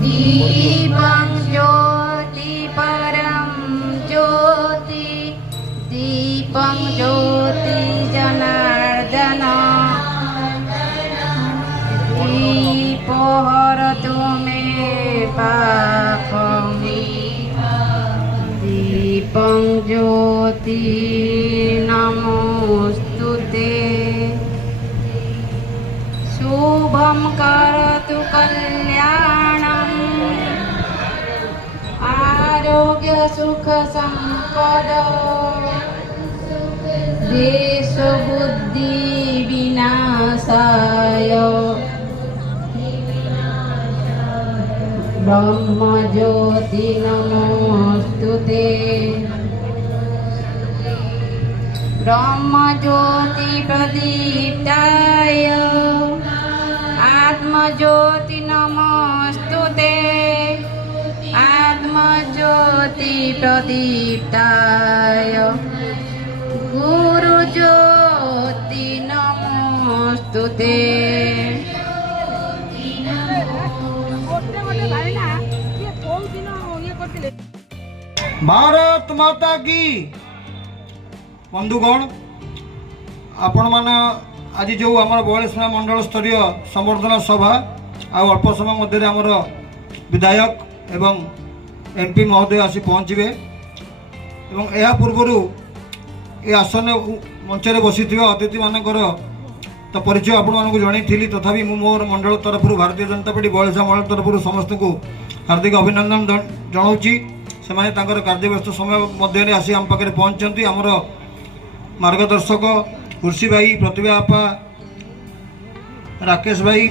दीपं ज्योति परं ज्योति दीपं ज्योति जनार्दन दीपो हरतु मे पापं दीपं ज्योति नमोस्तुते शुभं करोतु कल्याणम् आरोग्य सुख संपद देश बुद्धि विनाशाय ब्रह्म ज्योति नमोस्तुते ब्रह्म ज्योति प्रदीप्ताय आत्म ज्योति नमोस्तुते आत्म ज्योति प्रदीप्ताय गुरु ज्योति नमोस्तुते। भारत माता की। बंधुगण आपण मैंने आज जो आम बयालीसवा मंडल स्तरीय संवर्धना सभा अल्प समय मध्य आमर विधायक एवं एमपी महोदय आसी पहुँचे एवं यह पूर्वर ये आसन मंचर बसी अतिथि मानकर तो परिचय आपण मानक जनी तथापि मोर मंडल तरफ भारतीय जनता पार्टी बयालीसवा मंडल तरफ समस्त को हार्दिक अभिनंदन जनाऊँगी से कार्यव्यस्त समय मध्य आसी आम पाखे पहुँचती आमर मार्गदर्शक कुर्सी भाई प्रतिभा आपा राकेश भाई